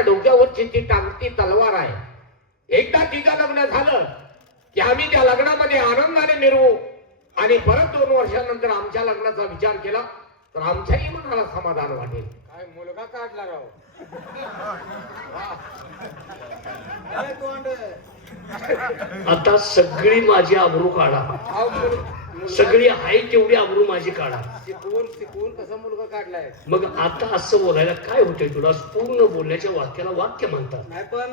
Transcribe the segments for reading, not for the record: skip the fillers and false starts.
माझ्या डोक्यावरची ती टांगती तलवार आहे. एकदा तिचं लग्न झालं की आम्ही त्या लग्नामध्ये आनंदाने मिरवू आणि परत 2 वर्षानंतर आमच्या लग्नाचा विचार केला तर आमच्याही मनाला समाधान वाटेल. काय मुलगा काढला राव. आता सगळी माझी आबरू काढा, सगळी आहे तेवढी आबरू माझी काढा. शिकून कसा मुलगा काढलाय. मग आता असं बोलायला काय होतंय तुला? पूर्ण बोलण्याच्या वाक्याला वाक्य म्हणतात. नाही पण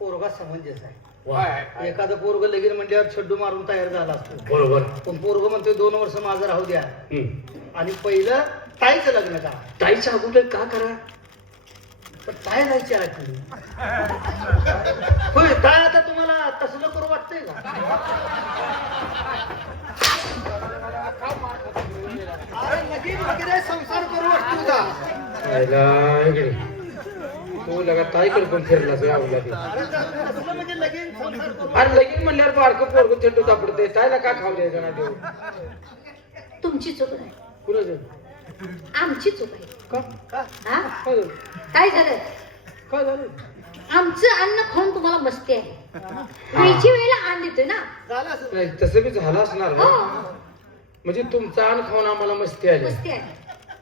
पोरगा समंजस आहे. वा. एखादं पोरग लगीन म्हणल्यावर छड्डू मारून तयार झाला असतो. बरोबर. पण पोरग म्हणतोय 2 वर्ष माझं राहू द्या आणि पहिलं ताईचं लग्न करा. ताईच्या अगोदर का करा? पण ताई जायची आठवली. होय ताई आता तुम्हाला तसलं करू वाटतंय का? अरे लगीन वगैरे संसार करू वाटतो का? तू लगा ताई करून फिरला अरे तसलं म्हणजे लगीन संसार करू. अरे लगीन म्हणल्यावर बारकं पोरगं थेटू तापडते. ताईला का खाऊ द्यायचं ना देऊ. तुमची चूक नाही, कुणाचं आमची चूक आहे. का? हा? काय झालं? काय झालं? काय झालं? आमचं अन्न खाऊन तुम्हाला मस्ती आहे. वेळची वेळेला अन्न देतोय ना. झालं असं. नाही तसं बी झालं असणार हो, ना. म्हणजे तुमचा अन्न खाऊन आम्हाला मस्ती आली. मस्ती आहे.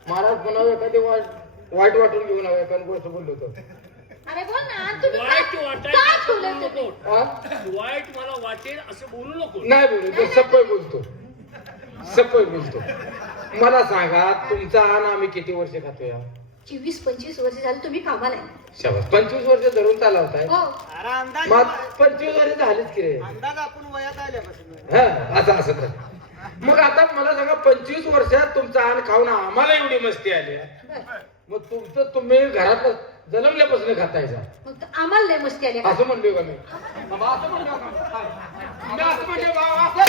महाराज पुन्हा एखादी वाईट वाटून घेऊन नका एखाद गोष्ट बोललो होतो. अरे बोल ना, तुम्ही वाईट का वाटायला ठेवलंय बोलू तुम्ही? नको. हा? वाईट मला वाटेल असं बोलू नको. नाही बोलू तो सपय बोलतो. सपय बोलतो. मला सांगा तुमचा अन्न आम्ही किती वर्ष खातोय? 24-25 वर्ष झाली तुम्ही कामाला आहे. शाबास. 25 वर्ष धरून चालवताय. हो, अरे अंदाज मग 25 वर्ष झालीच की रे. अंदाज आपण वयात आल्यापासून. हा असं तर मग आता मला सांगा 25 वर्षात तुमचा अन्न खाऊन आम्हाला एवढी मस्ती आली. बरं. मग तुमचं तुम्ही घरात जन्मल्यापासून खातायचा मग तर आम्हाला लय मस्ती आली. असं म्हणलो का मी? बाबा असं म्हणलो का? मी असं म्हणलो बाबा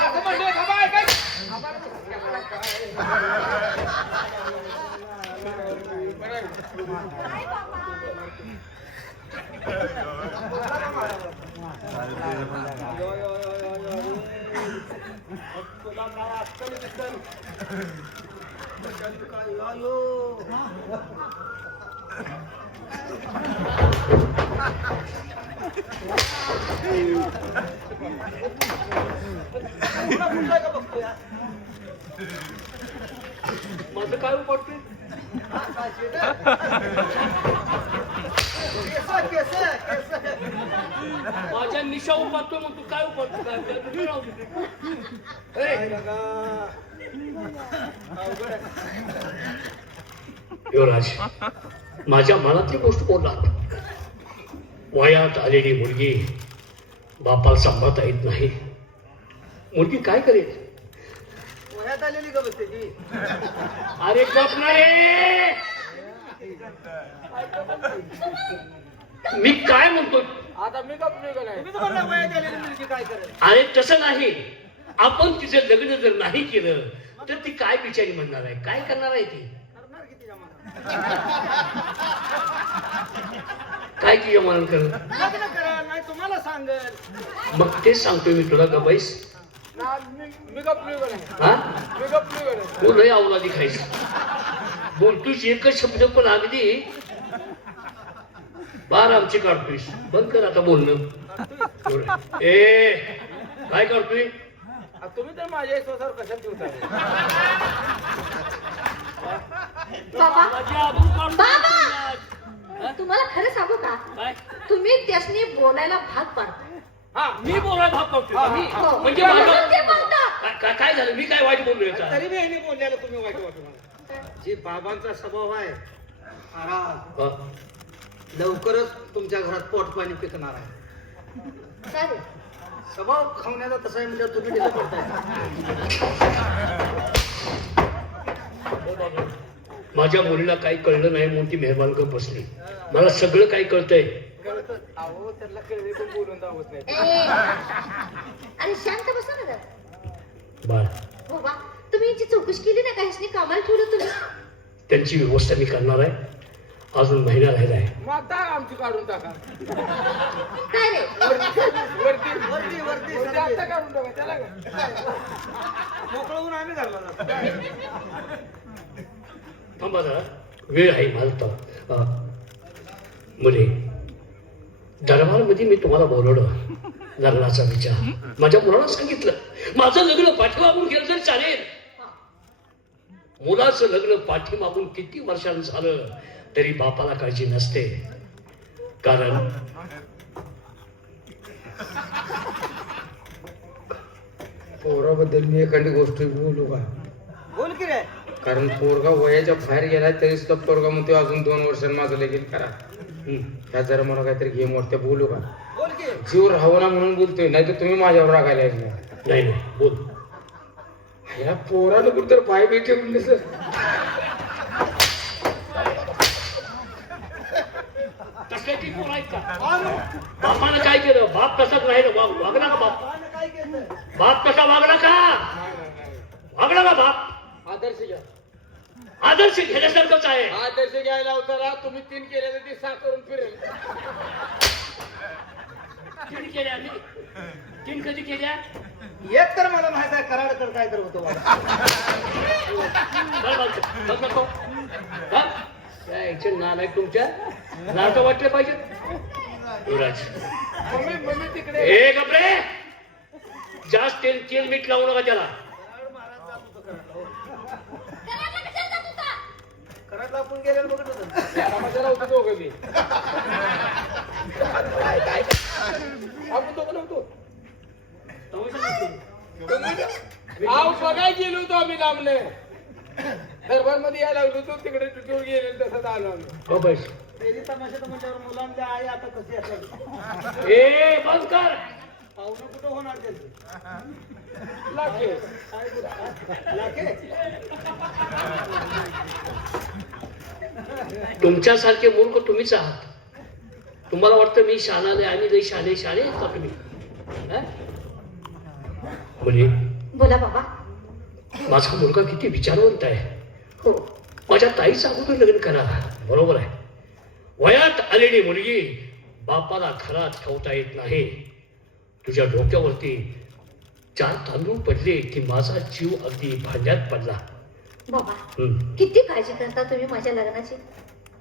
असं म्हणलो बाबा ऐका. माझं काय पडते? माझ्या निशा उपाडतो मग तू काय उपाडतो? युवराज, माझ्या मनातली गोष्ट बोलला. वयात आलेली मुलगी बापाला सांभाळता येत नाही. मुलगी काय करेल? वयात आलेली का बसते ती? अरे गप नाही. मी काय म्हणतो? आता मी गप्प नाही. तुम्ही तर म्हणला वयात आलेली मुलगी काय करेल? अरे तसं नाही. आपण तिचं लग्न जर नाही केलं तर ती काय बिचारी म्हणणार आहे? काय करणार आहे ती? करणार किती जमाना? काय तिच्या मनात करत? लग्न करा नाही तुम्हाला सांगेल. मग तेच सांगतोय मी तुला, गबाईस. मी गप्प नाही. हा, मी गप्प नाही. तू लय अवलादी खायच. बोलतोस एकच शब्द पण अगदी बार आमची काढतोयस. बंद कर आता बोलणं. ए काय करतोय? तुम्ही तर माझ्या स्वतःवर कशात ठेवताय? बाबा, माझी आबरू काढून बाबा! तुम्हाला खरं सांगू का, काय? तुम्ही त्यासनी बोलायला भाग पाडता. हा, मी बोलाय भाग पाडतोय. मी हो. म्हणजे म्हणून माझं ते बोलतात. काय झालं? मी काय वाईट बोललोय का? तरी मी ह्याने बोलल्याला तुम्ही वाईट वाटू नका. जे बाबांचा स्वभाव आहे आराम, हा. लवकरच तुमच्या घरात पोट पाणी पिकणार आहे. चालेल. स्वभाव खावण्याचा तसा आहे म्हणजे तुम्ही दिलं पडताय. माझ्या मुलीला काही कळलं नाही म्हणून ती मेहरबान करत बसली. मला सगळं काही कळतंय. अहो त्याला कळले पण बोलून दावत नाही. ए, अरे शांत बसा ना जरा. बाळ, बाबा, तुम्ही यांची चौकशी केली ना, काहीच कामाला ठेवलं तुम्ही. त्यांची व्यवस्था मी करणार आहे. अजून महिना राहिला आहे. मग आता आमची काढून टाका. काय रे? वरती वरती वरती वरती आता काढून टाका. त्याला मोकळं होऊन आम्ही घरला जातो. थांबा जरा, वेळ आहे मला तर. मुले, दरबारमध्ये मी तुम्हाला बोलवलं लग्नाचा विचार माझ्या मुलाला सांगितलं. माझं लग्न पाठीमागून केलं तरी चालेल. मुलाचं लग्न पाठीमागून किती वर्षांचं झालं तरी बापाला काळजी नसते. कारण पोराबद्दल मी एखादी गोष्ट बोलू का? बोल की रे. कारण पोरगा वयाच्या बाहेर गेलाय तरी सुद्धा पोरगा म्हणतो अजून 2 वर्षांनी माझं लगीन करा. ह्या जरा मला काहीतरी गेम वाटते, बोलू का? बोल की. जीव राहू ना म्हणून बोलतोय, नाही तर तुम्ही माझ्यावर रागायला यायचं. नाही नाही बोल. ह्या पोराला कुठतर पाय बी ठेवून सर. कसल्याची पोर आहेत का? बापानं काय केलं? बाप तसाच राहिलं. वागला का बाप? काय केलं? बाप कसा वागला का? वागला का बाप? आदर्श घ्या, आदर्श घेण्यासारखंच आहे. आदर्श घ्यायला होता. तुम्ही 3 केले तर ती 6 करून फिरेल. 3 केल्या आम्ही. 3 कधी केल्या? एक तर मला माहित आहे कराडकर काय तर होतो मला. बघ नको. हा? काय इच्छा नालायक तुमच्या लाज वाटले पाहिजे. युवराज मम्मी तिकडे ए गपरे, जास्त तेल मीठ लावू नका त्याला. कराडला आपण गेलेलं बघत होतो. समाजाला होतो दोघं बी. आपण दोघं नव्हतो. बघायला गेलो होतो आम्ही लांबले. दरबार मध्ये यायला लागलो होतो, तिकडे ड्युटीवर गेले तसंच आलो आम्ही. हो बस. पहिली तमाशा म्हणल्यावर मुलांच्या आई आता कशी असेल? ए बंद कर. पाहुणं कुठं होणार त्यांचं? लाखे. लाखे? तुमच्यासारखे मूर्ख तुम्हीच आहात. तुम्हाला वाटतं मी शानाले आणि लई शाने आहेत का तुम्ही? मुली, बोला बाबा. माझा मुलगा किती विचारवंत आहे. हो, माझ्या ताईचं अगोदर लग्न करा. बरोबर आहे. वयात आलेली मुलगी बापाला घरात ठेवता येत नाही. तुझ्या डोक्यावरती 4 तांदूळ पडले की माझा जीव अगदी भांड्यात पडला. बाबा, हम्म. किती काळजी करता तुम्ही माझ्या लग्नाची.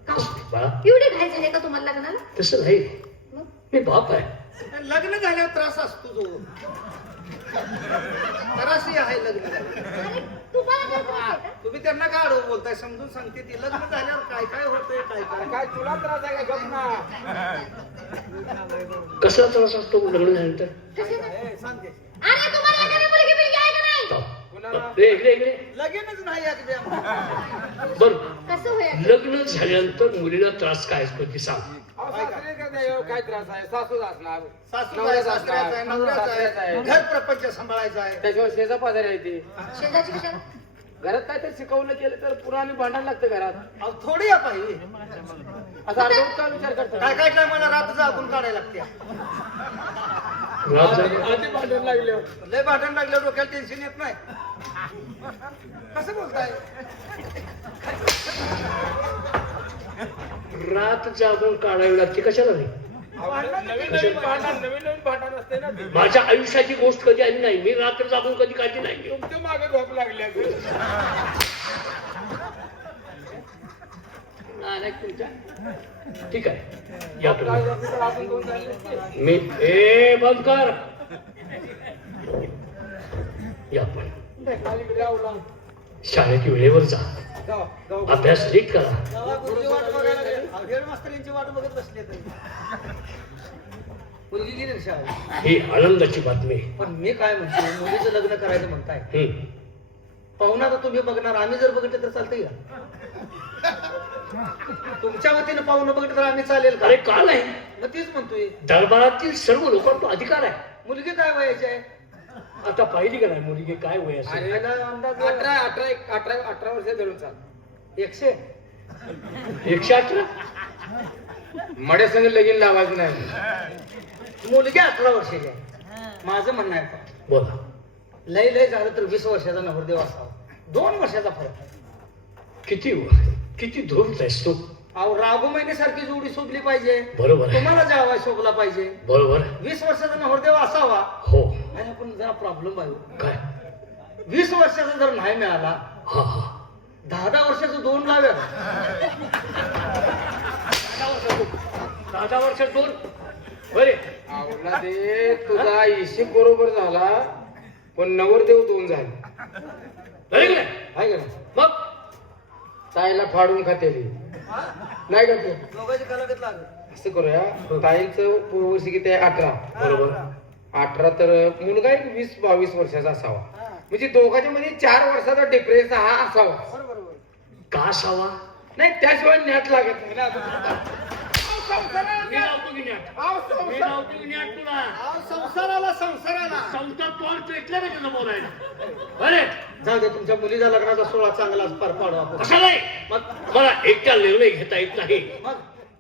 का बाळा, एवढी घाई झाली का तुम्हाला लग्नाला? तसं नाही. मग? मी बाप आहे. लग्न झाल्यावर त्रास असतो जो. त्रासही आहे लग्न झाल्यावर. अरे, तुम्हाला काय त्रास आहे का? तुम्ही त्यांना काय अडवून बोलताय? समजून सांगते ती. लग्न झाल्यावर काय काय होतंय काय काय. काय तुला त्रास आहे का? गप ना. कसला त्रास असतो लग्न झाल्यानंतर? कशाचा? सांगते. अरे, तुम्हाला एखादी मुलगी बिलगी आहे का नाही? इकडे लगीनच नाही अगदी आमचं. बर, कसं होईल? लग्न झाल्यानंतर मुलीला त्रास काय असतो ते सांग. अहो, सासरे का नाही, काय त्रास आहे? सासूच असणार, सासूचा आहे, नवऱ्याचा सासऱ्याचा आहे, असणार, नवऱ्याचा सासऱ्याचा आहे, आहे. घर प्रपंच सांभाळायचा आहे. त्याच्यावर शेजा पाजारी आहे ती. शेजारची कशाला? घरात काय तर शिकवलं केलं तर पुन्हा आणि भांडण लागतं घरात. अहो, थोडी या पाहिजे. असा अर्धवटचा विचार करतो. काय काय काय मला रात जागून काढायला लागते. रात झाली. आधी भांडण लागले. लय भांडण लागल्यावर डोक्याला टेन्शन येत नाही. कसं बोलताय? रात जागून काढावी लागते कशाला नाही? नवीन भांडण असते ना ते. माझ्या आयुष्याची गोष्ट कधी आली नाही. मी रात्र जागून कधी काढली नाही. तुमच्या मागे झोप लागली अगं. नाही, तुमच्या ठीक आहे. या काय तुम्ही. झालं तर अजून 2 झाले असते. मी ए बंद कर. या पण अलीकडे आवला. शाळेत वेळेवर जा. जाऊ, जाऊ. अभ्यास नीट करा. गावा गुरुजी वाट बघायला गेले. हेडमास्तरांची वाट बघत बसले तरी. मुलगी गेली ना शाळेत. ही आनंदाची बातमी. पण मी काय म्हणतो, मुलीचं लग्न करायचं म्हणताय. हम्म. पाहुणा तर तुम्ही बघणार, आम्ही जर बघितलं तर चालतंय का? तुमच्या वतीनं पाहुणं बघितलं तर आम्ही चालेल का? अरे का नाही? मग तीच म्हणतोय. दरबारातील सर्व लोकांना अधिकार आहे. मुलगी काय वयाची आहे? आता पाहिली का नाही मुलगी काय वय असेल? अरे, याला अंदाज 18 वर्ष धरून चाल. 100. 118. मड्या संग लगीन लावायचं नाही. मुलगी 18 वर्षाची आहे. माझं म्हणणं आहे का? बोला. लय झालं तर 20 वर्षाचा नवरदेव असावा. 2 वर्षाचा फरक. किती धूर्त आहेस तू. अहो, राघू महिन्यासारखी जोडी शोभली पाहिजे. बरोबर आहे. तुम्हाला जावा शोभला पाहिजे. बरोबर. 20 वर्षाचा नवरदेव असावा. हो. आणि आपण जरा प्रॉब्लेम आहे. काय? 20 वर्षाचा जर नाही मिळाला, हा हा. 10 वर्षाचं 2 लाव्या. 10 वर्षात 2 बरे. आवला दे तुझा हिशेब बरोबर झाला पण नवरदेव 2 झाले बरे का नाही? आहे का नाही? मग ताईला फाडून खातेली नाही का तू दोघांची कलागत लागलं. असं करूया ताईचं वर्ष किती आहे 18 बरोबर. 18 तर मुलगा एक 20-22 वर्षाचा असावा म्हणजे दोघांच्या मध्ये 4 वर्षाचा डिफरन्स हा असावा बरोबर बरोबर. का असावा? नाही त्याशिवाय नॅट लागत नाही ना मी लावतो की नॅट. मी लावतो की नॅट तुला. अहो, संसाराला संसार तोंड पेटलं ना तुझं बोलायला. बरे जाऊ दे तुमच्या मुलीचा लग्नाचा सोहळा चांगलाच पार पाडू आपण. कसा नाही? मला एकटा निर्णय घेता येत नाही. मग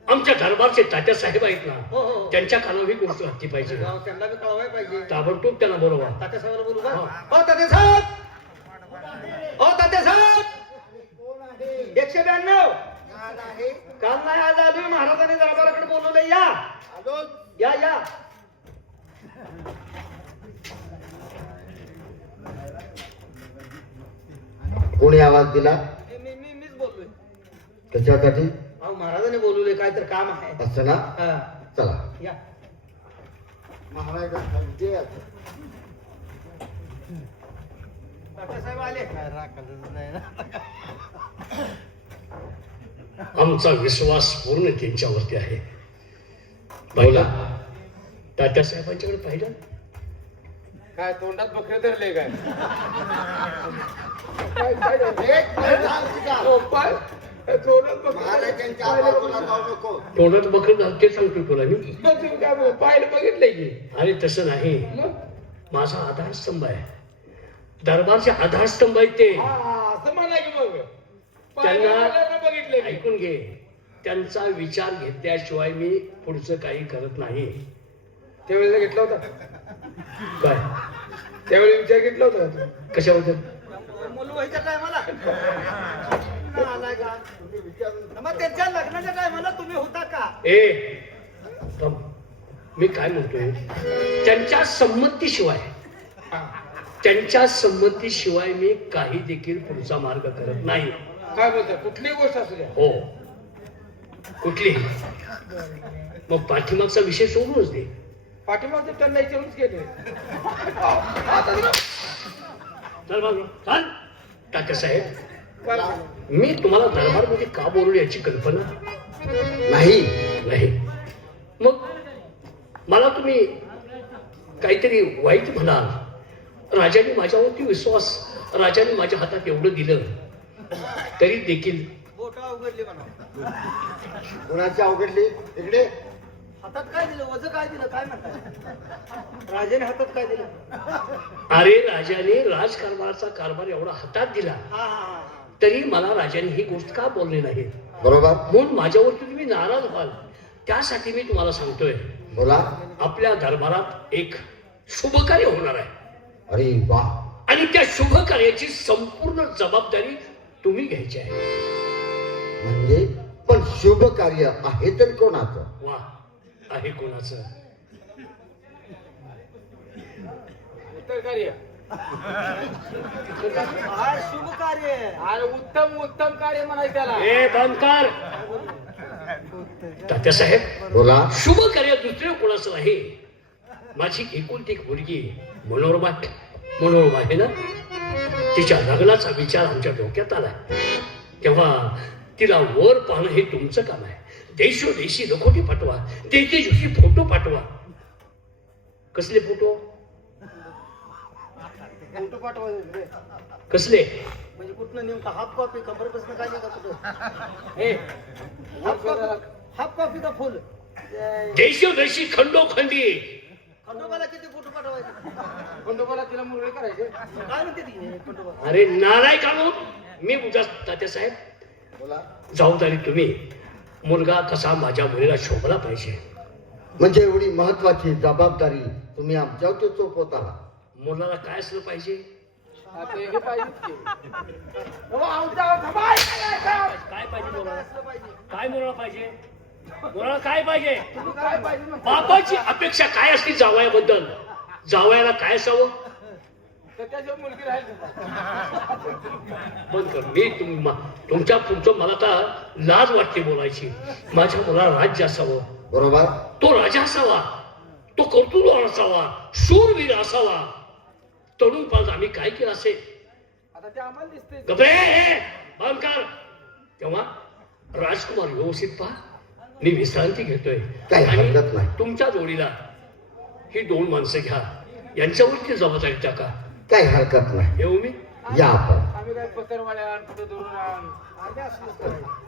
आमच्या दरबारचे तात्या साहेब आहेत ना, हो हो त्यांच्या कानावर ही गोष्ट घातली पाहिजे. जाऊ, त्यांना बी कळवायला पाहिजे. ताबडतोब त्यांना बोलवा. तात्या साहेबाला बोलू का? हो. हो तात्या साहेब, हो तात्या साहेब, 192 काल नाही आज आलोय. महाराजांनी दरबाराकडे बोलवलंय. या या. कोणी आवाज दिला मीच बोललोय. त्याच्यासाठी अहो महाराजांनी बोलवलंय, काय तर काम आहे. असं ना हा, चला या. तात्या साहेब आले. आमचा विश्वास पूर्ण त्यांच्यावरती आहे. पाहिला तात्या साहेबांच्याकडे पाहिलं. काय तोंडात बकरे धरले काय तोंडात बकरी घालते सांगतो तुला मी. पाहिलं बघितलंय की अरे तसं नाही. मग माझा आधारस्तंभ आहे. दरबारचे आधारस्तंभ आहेत ते. असं म्हणा की मग त्यांना बघितले ऐकून घे. त्यांचा विचार घेतल्याशिवाय मी पुढचं काही करत नाही. त्यावेळेला घेतला होता काय त्यावेळी विचार घेतला होता कशाबद्दल? मुलं व्हायच्या टायमाला आलाय का? मग त्यांच्या लग्नाच्या टायमाला तुम्ही होता का? थांब. मी काय म्हणतोय, त्यांच्या संमतीशिवाय मी काही देखील पुढचा मार्ग करत नाही. काय बोलतो कुठली गोष्ट असू द्या हो कुठली. मग पाठीमागचा विषय सोडूनच दे. पाठीमागचे त्यांना विचारूनच केले चल बाजूला. चल. तात्या साहेब, मी तुम्हाला दरबारमध्ये का बोलवलं याची कल्पना नाही नाही. मग मला तुम्ही काहीतरी वाईट म्हणाल. राजाने माझ्यावरती विश्वास, राजाने माझ्या हातात एवढं दिलं तरी देखील बोटा उघडली म्हणा. कोणाची अवघडली इकडे हातात काय दिलं? वजन काय दिलं? काय म्हणताय? राजाने हातात काय दिलं? अरे राजाने राजकारभाराचा कारभार एवढा हातात दिला हा हा हा. तरी मला राजाने ही गोष्ट का बोलली नाही बरोबर म्हणून माझ्यावरती तुम्ही नाराज व्हाल. त्यासाठी मी तुम्हाला सांगतोय, बोला आपल्या दरबारात एक शुभ कार्य होणार आहे अरे वा आणि त्या शुभ कार्याची संपूर्ण जबाबदारी तुम्ही घ्यायची आहे. म्हणजे पण शुभ कार्य आहे तर कोणाचं वा आहे कोणाचं? कार्य हा शुभ कार्य. अरे उत्तम कार्य म्हणायचं त्याला ए बंदकार. तात्यासाहेब, बोला शुभ कार्य दुसरे कोणाचं आहे? माझी एकुलती एक मुलगी मनोरमा आहे ना, तिच्या लग्नाचा विचार आमच्या डोक्यात आला. तेव्हा तिला वर पाहणं हे तुमचं काम आहे. देशोदेशी लखोटी पाठवा, देशोदेशी फोटो पाठवा. कसले फोटो? फोटो पाठवायचे कसले? म्हणजे कुठनं नेमका हाफ कॉपी कमर बसणं काय नाही का कुठं? हे हाफ कॉपी का फुल? देशोदेशी खंडोखंडी. खंडोबाला किती फोटो पाठवायचे? खंडोबाला तिला मुरळी करायचे काय म्हणते ती खंडोबा? अरे नालायकानो, मी उद्या तात्यासाहेब बोला जबाबदारी तुम्ही. मुलगा कसा माझ्या मुलीला शोभला पाहिजे. म्हणजे एवढी महत्वाची जबाबदारी तुम्ही आमच्यावर सोपवत आहात. मुलाला काय असलं पाहिजे? हे पाहिजे काय पाहिजे मुलाला? काय मुलाला पाहिजे? मुलाला काय पाहिजे? काय पाहिजे बापाची अपेक्षा काय असते जावयाबद्दल? जावयाला काय असावं? त्याच्याशिवाय मुलगी राहील बंद कर. मी तुमच्या पुढचं मला आता लाज वाटते बोलायची. माझ्या मुलाला राज्य असावं, बरोबर. तो राजा असावा, तो कौतुकवान असावा, शूरवीर असावा. तरुणपणात आम्ही काय केलं असेल? आता ते आम्हाला दिसते. गप्रे, बंद कर. तेव्हा राजकुमार व्यवस्थित पहा, मी विश्रांती घेतोय काही आणि हरकत नाही. तुमच्या जोडीला ही 2 माणसं घ्या, यांच्यावरती जबाबदारी टाका. काही हरकत नाही. येऊ मी. या आपण. आम्ही काय पत्रवाल्या कुठे दूर आम्ही असलो करायचं.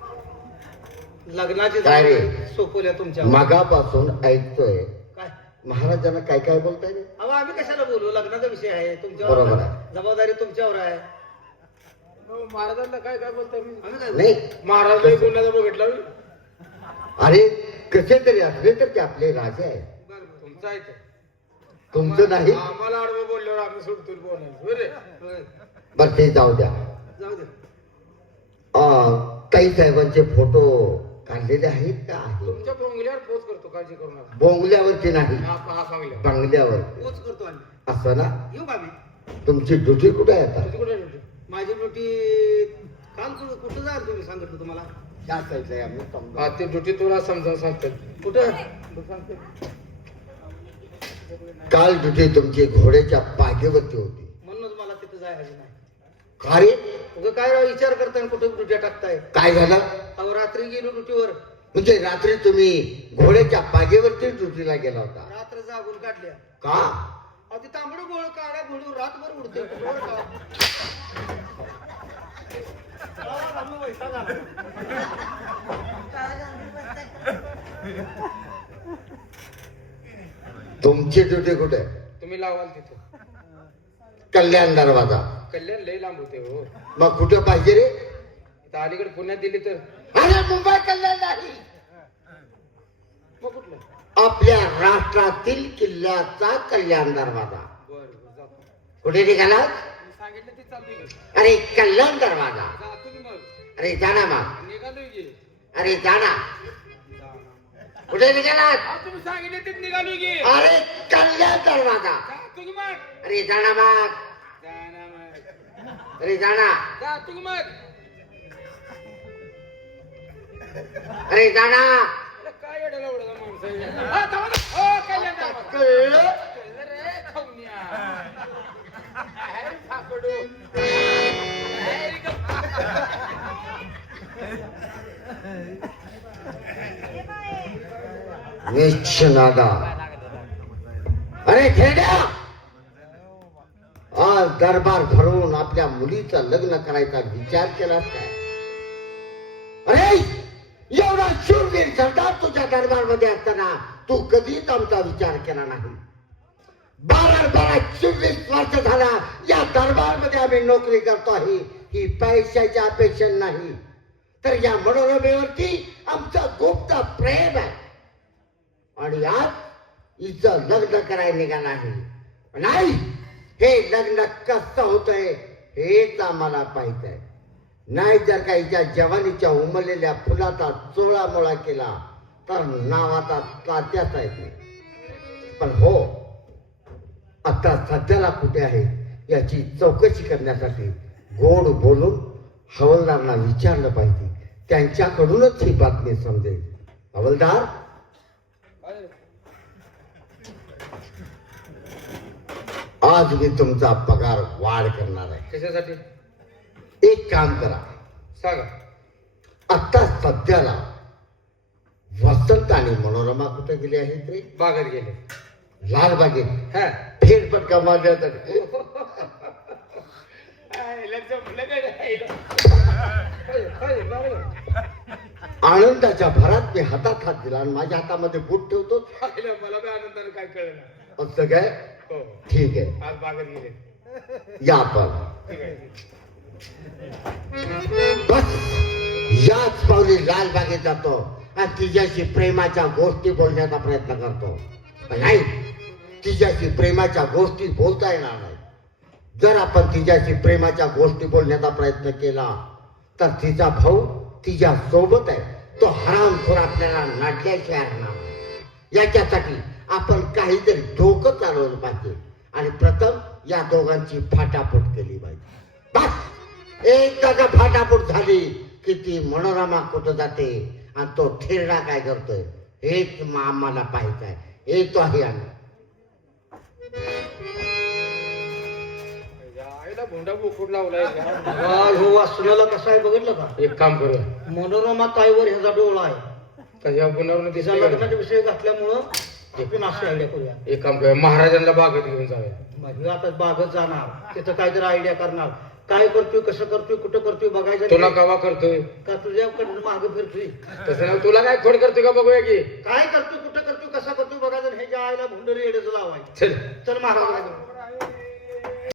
लग्नाची काय रे? जबाबदारी सोपवल्या तुमच्या मागापासून ऐकतोय काय महाराजांना काय काय बोलताय रे? अहो आम्ही कशाला बोलू, लग्नाचा विषय आहे बरोबर तुमच्यावर, आहे. जबाबदारी तुमच्यावर आहे. महाराजांना काय काय बोलताय मी? आम्ही काय नाही महाराज कोणाला बघितलं अरे कसे तरी असले तर ते आपले राजे आहेत. तुमचं आहे ते. तुमचं नाही. आम्हाला आडवं बोलल्यावर आम्ही सोडतो बोलायचं बरे. बरं ते जाऊ द्या. जाऊ दे. काही साहेबांचे फोटो काढलेले आहेत का? आहे. तुमच्या बोंगल्यावर पोच करतो, काळजी करू नका. बोंगल्यावरती नाही, हा सांगल्या बंगल्यावर. पोच करतो आम्ही. असं ना? येऊ का आम्ही? तुमची ड्युटी कुठे आहे आता? तुझी कुठे ड्युटी? माझी ड्युटी काल कुठं जाल तुम्ही सांगितलं तुम्हाला? या साईडला आहे आम्ही हा समजा. ते ड्युटी तुला समजावून सांगतात. कुठं? काल ड्युटी तुमची घोड्याच्या पाठीवरती होती. म्हणूनच मला तिथं जायचं नाही. का रे? उगा काय राव विचार करताय कुठे ड्युट्या टाकताय? काय झालं? अहो रात्री गेलो ड्युटीवर, म्हणजे रात्री तुम्ही घोड्याच्या पाठीवरती ड्युटीला गेला होता रात्र जागून काढल्या. का? अहो ते तांबडं गोळ काढा घोडून रातभर उडते कुठवर का? तुमची ड्युटी कुठे आहे? तुम्ही लावाल तिथं. कल्याण दरवाजा. कल्याण लय लांब होते हो. मग कुठं पाहिजे रे? इथं अलीकडे पुण्यात दिली तर अरे मुंबई कल्याण नाही, मग कुठलं? आपल्या राष्ट्रातील किल्ल्याचा कल्याण दरवाजा. बरं जातो. कुठे निघाला? सांगितलं ते चालू की. अरे कल्याण दरवाजा. जातो की मग. अरे जाना मग. निघालोय की. अरे जाना. कुठे निघालात? तुम्ही सांगितले ते निघालोय की. अरे कल्याण दरवाजा. जातो की मग. अरे जाना मग. जाना मग. अरे जाना. जातो की मग. अरे जाना. अरे काय एवढं एवढं माणसं आहे? हा, थांबा ना. हो, कल्याण दरवाजा. कळलं? कळलं रे, खाऊनिया. अरे, फाकडू. अरे, निश्चनादा. अरे खेड्या, आज दरबार भरवून आपल्या मुलीचं लग्न करायचा विचार केलास काय? अरे एवढा शूरवीर सरदार तुझ्या दरबारमध्ये असताना तू कधीच आमचा विचार केला नाही. 24 वर्ष झाला या दरबारमध्ये आम्ही नोकरी करतो आहे. ही पैशाच्या अपेक्षा नाही, तर या मनोरमेवरती आमचं गुप्त प्रेम आहे. आणि आज हिचं लग्न करायला निघाला आहे. नाही, हे लग्न कसं होतंय हेच आम्हाला पाहिजे आहे. नाही जर का हिच्या जवानीच्या उमललेल्या फुलाचा चोळामोळा केला तर नावाचा तात्याच येत नाही. पण हो, आता सध्याला कुठे आहे याची चौकशी करण्यासाठी गोड बोलून हवालदारांना विचारलं पाहिजे. त्यांच्याकडूनच ही बातमी समजेल. हवालदार, आज मी तुमचा पगार वाढ करणार आहे. कशासाठी? एक काम करा, सांगा. आता सध्याला वसंत आणि मनोरमा कुठे गेले आहेत रे? बागेत गेले. लालबागेत. हा. फेरफटका मारल्या तर आनंदाच्या भरात मी हातात हात दिला आणि माझ्या हातामध्ये बूट ठेवतो. मला बी आनंदाने काय कळलं ना. असं काय? हो, ठीक आहे, आज बागेत गेले. या आपण. ठीक आहे. बस याच पावली लालबागेत जातो आणि तिच्याशी प्रेमाच्या गोष्टी बोलण्याचा प्रयत्न करतो. पण नाही, तिच्याशी प्रेमाच्या गोष्टी बोलता येणार नाही. जर आपण तिच्याशी प्रेमाच्या गोष्टी बोलण्याचा प्रयत्न केला तर तिचा भाऊ तिच्या सोबत आहे. तो हरामखोर आपल्याला नाटल्याशिवाय राहणार. याच्यासाठी आपण काहीतरी डोकं चालवलं पाहिजे आणि प्रथम या दोघांची फाटाफूट केली पाहिजे. बस एकदा का फाटाफूट झाली की ती मनोरमा कुठं जाते आणि तो थेरडा काय करतोय हेच आम्हाला पाहिजे आहे. येतो आहे आम्ही. आईला भोंडा बोकूड लावलाय हो वासुनाला कसं आहे बघितलं का? एक काम करूया मनोरमा ताईवर ह्याचा डोळा आहे. त्याच्या गुणावरून तिचा दिसला लग्नाचा विषय घातल्यामुळं आपण अशी आयडिया करूया. एक काम करूया महाराजांना बागेत घेऊन जाऊया. माझी आता बागत जाणार तिथं काहीतरी आयडिया करणार. काय करतोय कसं करतोय कुठं करतोय बघायचं तुला नाही. कवा करतोय का तुझ्याकडे मागं फिरतोय तसं नाही तुला काय खोड करतोय का बघूया की काय करतोय कुठं करतोय कसा करतोय बघायचं. ह्याच्या आईला भुंडरी एडच लावायचं. चल चल महाराज